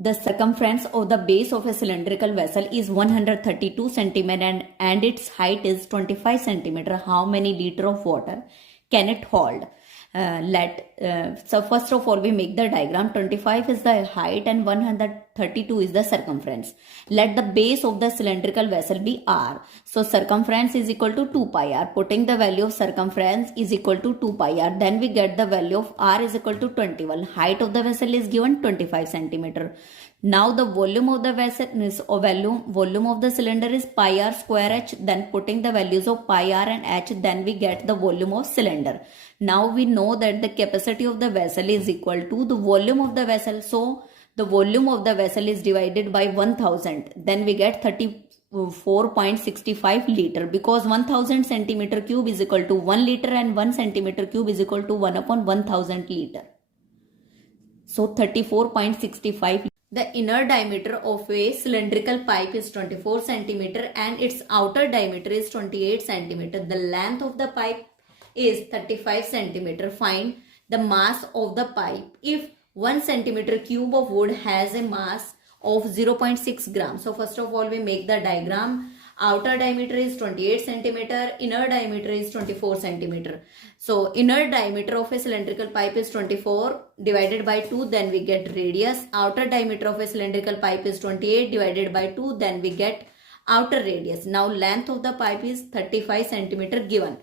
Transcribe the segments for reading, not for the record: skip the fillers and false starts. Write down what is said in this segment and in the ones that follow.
The circumference of the base of a cylindrical vessel is 132 centimeter and its height is 25 centimeter. How many liter of water can it hold? So first of all we make the diagram. 25 is the height and 132 is the circumference. Let the base of the cylindrical vessel be r. So circumference is equal to 2 pi r. Putting the value of circumference is equal to 2 pi r, then we get the value of r is equal to 21. Height of the vessel is given 25 centimeter. Now the volume of the vessel is volume of the cylinder is pi r square h. Then putting the values of pi r and h, then we get the volume of cylinder. Now we know that the capacity of the vessel is equal to the volume of the vessel. So the volume of the vessel is divided by 1000. Then we get 34.65 liter, because 1000 centimeter cube is equal to 1 liter and 1 centimeter cube is equal to 1 upon 1000 liter. So 34.65. The inner diameter of a cylindrical pipe is 24 centimeter and its outer diameter is 28 centimeter. The length of the pipe is 35 centimeter. Find the mass of the pipe. If 1 centimeter cube of wood has a mass of 0.6 gram. So first of all we make the diagram. Outer diameter is 28 centimeter, inner diameter is 24 centimeter. So inner diameter of a cylindrical pipe is 24 divided by 2, then we get radius. Outer diameter of a cylindrical pipe is 28 divided by 2, then we get outer radius. Now length of the pipe is 35 centimeter given.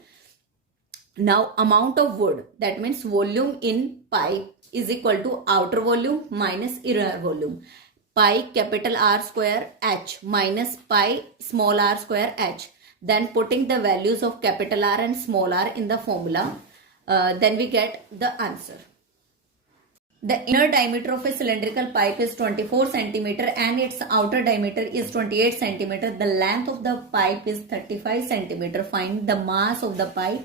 Now amount of wood, that means volume in pipe, is equal to outer volume minus inner volume. Pi capital R square h minus pi small r square h. Then putting the values of capital R and small r in the formula, then we get the answer. The inner diameter of a cylindrical pipe is 24 centimeter and its outer diameter is 28 centimeter. The length of the pipe is 35 centimeter. Find the mass of the pipe.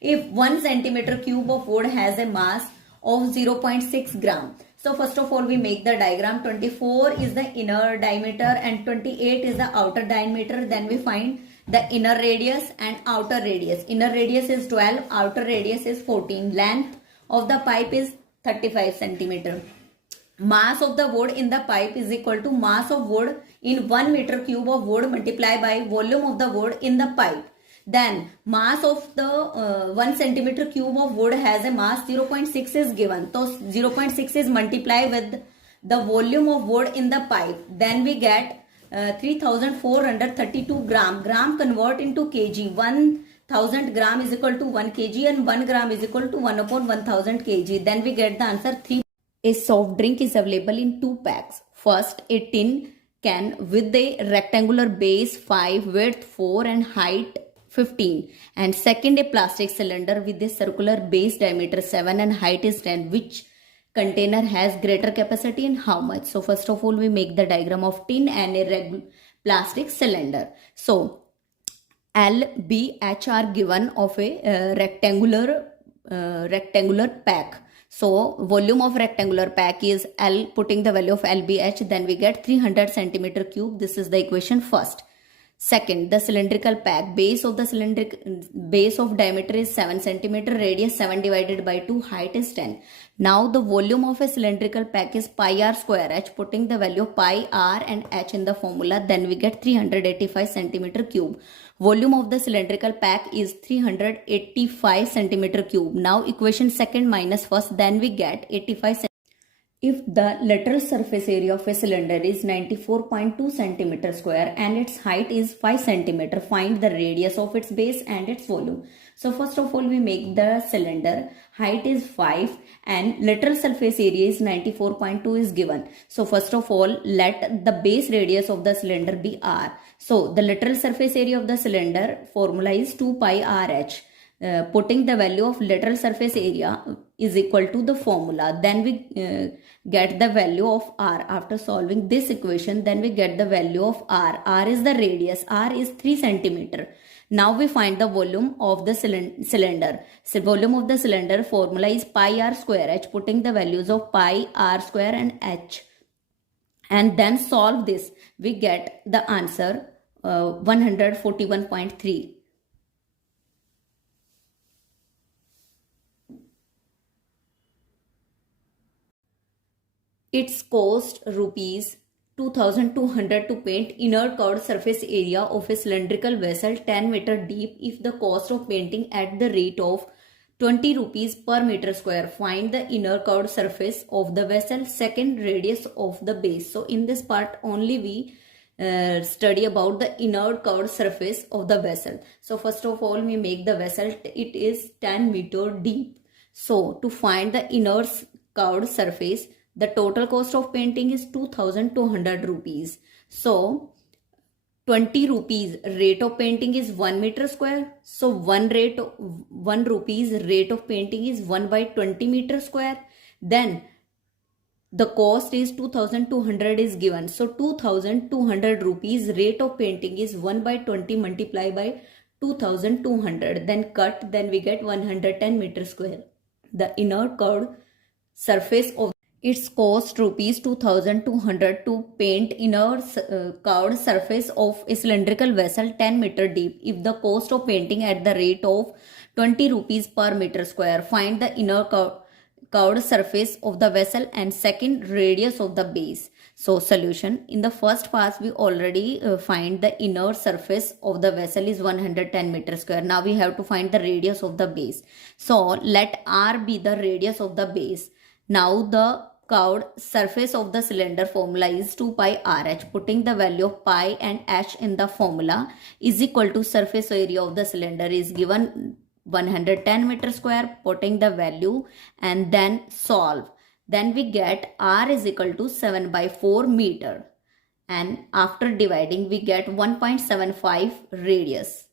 If 1 centimeter cube of wood has a mass of 0.6 gram. So first of all we make the diagram. 24 is the inner diameter and 28 is the outer diameter. Then we find the inner radius and outer radius. Inner radius is 12, outer radius is 14. Length of the pipe is 35 centimeter. Mass of the wood in the pipe is equal to mass of wood in 1 meter cube of wood multiplied by volume of the wood in the pipe. Then mass of the 1 centimeter cube of wood has a mass 0.6 is given. So 0.6 is multiplied with the volume of wood in the pipe. Then we get 3432 gram. Gram convert into kg. 1000 gram is equal to 1 kg and 1 gram is equal to 1 upon 1000 kg. Then we get the answer 3. A soft drink is available in 2 packs. First, a tin can with a rectangular base 5, width 4 and height 15, and second a plastic cylinder with a circular base diameter 7 and height is 10. Which container has greater capacity and how much? So first of all we make the diagram of tin and a plastic cylinder. So L, B, H are given of a rectangular pack. So volume of rectangular pack is L. Putting the value of LBH, then we get 300 centimeter cube. This is the equation first. Second, the cylindrical pack, base of diameter is 7 centimeter, radius 7 divided by 2, height is 10. Now the volume of a cylindrical pack is pi r square h. Putting the value of pi r and h in the formula, then we get 385 centimeter cube. Volume of the cylindrical pack is 385 centimeter cube. Now equation second minus first, then we get 85 centimeter. If the lateral surface area of a cylinder is 94.2 centimeter square and its height is 5 centimeter, find the radius of its base and its volume. So first of all we make the cylinder. Height is 5 and lateral surface area is 94.2 is given. So first of all let the base radius of the cylinder be r. So the lateral surface area of the cylinder formula is 2 pi r h. Putting the value of lateral surface area is equal to the formula, then we get the value of r. After solving this equation, then we get the value of r. R is the radius, r is 3 centimeter. Now we find the volume of the cylinder. So volume of the cylinder formula is pi r square h. Putting the values of pi, r square and h, and then solve this, we get the answer 141.3. It's cost rupees 2200 to paint inner curved surface area of a cylindrical vessel 10 meter deep if the cost of painting at the rate of 20 rupees per meter square. Find the inner curved surface of the vessel, second radius of the base. So in this part only we study about the inner curved surface of the vessel. So first of all we make the vessel, it is 10 meter deep. So to find the inner curved surface, the total cost of painting is 2200 rupees. So 20 rupees rate of painting is 1 meter square. So 1 rupees rate of painting is 1 by 20 meter square. Then the cost is 2200 is given. So 2200 rupees rate of painting is 1 by 20 multiplied by 2200. Then cut, then we get 110 meter square. The inner curved surface of its cost rupees 2200 to paint inner curved surface of a cylindrical vessel 10 meter deep if the cost of painting at the rate of 20 rupees per meter square. Find the inner curved surface of the vessel and second radius of the base. So solution, in the first pass we already find the inner surface of the vessel is 110 meter square. Now we have to find the radius of the base. So let R be the radius of the base. Now the curved surface of the cylinder formula is 2 pi RH. Putting the value of pi and h in the formula is equal to surface area of the cylinder is given 110 meter square. Putting the value and then solve. Then we get R is equal to 7 by 4 meter. And after dividing we get 1.75 radius.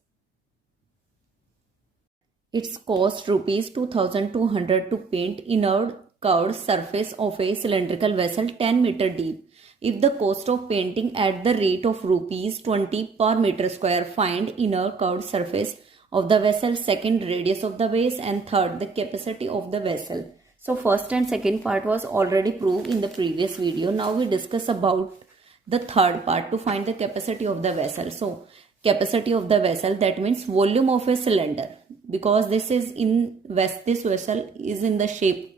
Its cost rupees 2200 to paint inner curved surface of a cylindrical vessel 10 meter deep. If the cost of painting at the rate of rupees 20 per meter square, find inner curved surface of the vessel, second radius of the base, and third the capacity of the vessel. So first and second part was already proved in the previous video. Now we discuss about the third part to find the capacity of the vessel. So capacity of the vessel, that means volume of a cylinder, because this vessel is in the shape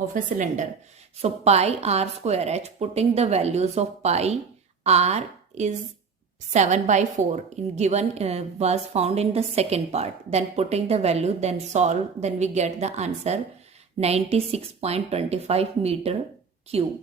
of a cylinder. So pi r square h, putting the values of pi r is 7 by 4 in given was found in the second part. Then putting the value, then solve, then we get the answer 96.25 meter cube.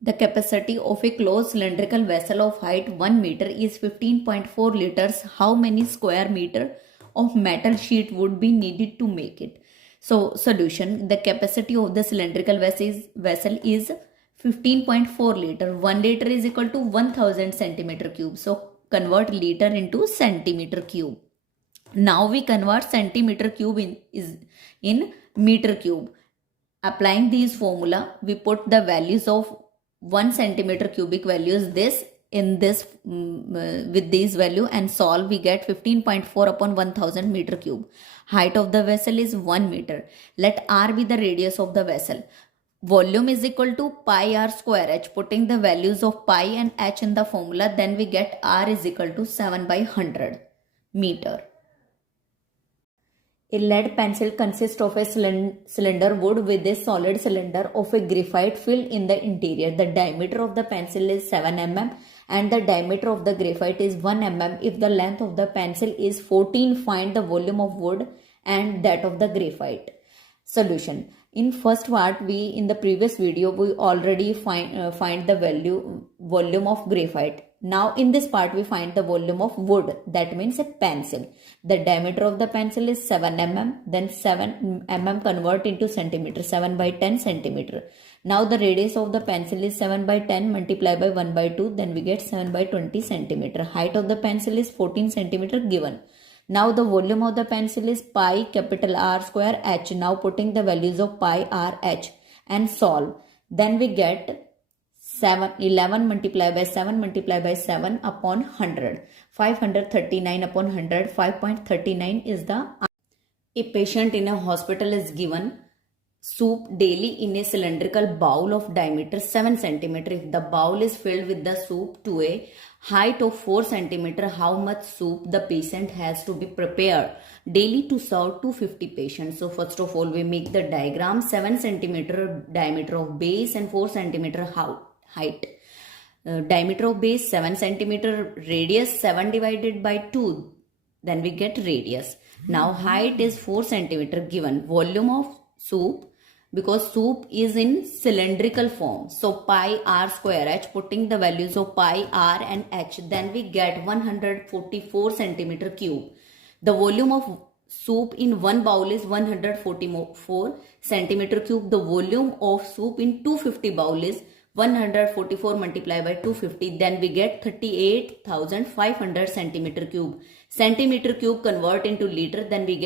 The capacity of a closed cylindrical vessel of height 1 meter is 15.4 liters. How many square meter of metal sheet would be needed to make it? So solution, the capacity of the cylindrical vessel is 15.4 liter. 1 liter is equal to 1000 centimeter cube. So convert liter into centimeter cube. Now we convert centimeter cube in meter cube. Applying these formula, we put the values of 1 centimeter cubic values with these value and solve. We get 15.4 upon 1000 meter cube. Height of the vessel is 1 meter. Let R be the radius of the vessel. Volume is equal to pi r square h. Putting the values of pi and h in the formula, then we get R is equal to 7 by 100 meter. A lead pencil consists of a cylinder wood with a solid cylinder of a graphite filled in the interior. The diameter of the pencil is 7 mm and the diameter of the graphite is 1 mm. If the length of the pencil is 14, find the volume of wood and that of the graphite. Solution. In first part, in the previous video, we already find the volume of graphite. Now in this part, we find the volume of wood, that means a pencil. The diameter of the pencil is 7 mm, then 7 mm convert into centimeter, 7 by 10 centimeter. Now the radius of the pencil is 7 by 10 multiplied by 1 by 2, then we get 7 by 20 centimeter. Height of the pencil is 14 centimeter given. Now the volume of the pencil is pi capital R square h. Now putting the values of pi r h and solve. Then we get 11 multiplied by 7 multiplied by 7 upon 100. 539 upon 100. 5.39 is the. A patient in a hospital is given soup daily in a cylindrical bowl of diameter 7 centimeter. If the bowl is filled with the soup to a height of 4 centimeter, how much soup the patient has to be prepared daily to serve 250 patients? So first of all, we make the diagram. 7 centimeter diameter of base and 4 centimeter height. Diameter of base 7 centimeter, radius 7 divided by 2, then we get radius. Now height is 4 centimeter given. Volume of soup, because soup is in cylindrical form, so pi r square h, putting the values of pi r and h, then we get 144 centimeter cube. The volume of soup in one bowl is 144 centimeter cube. The volume of soup in 250 bowl is 144 multiplied by 250, then we get 38,500 centimeter cube. Centimeter cube convert into liter, then we get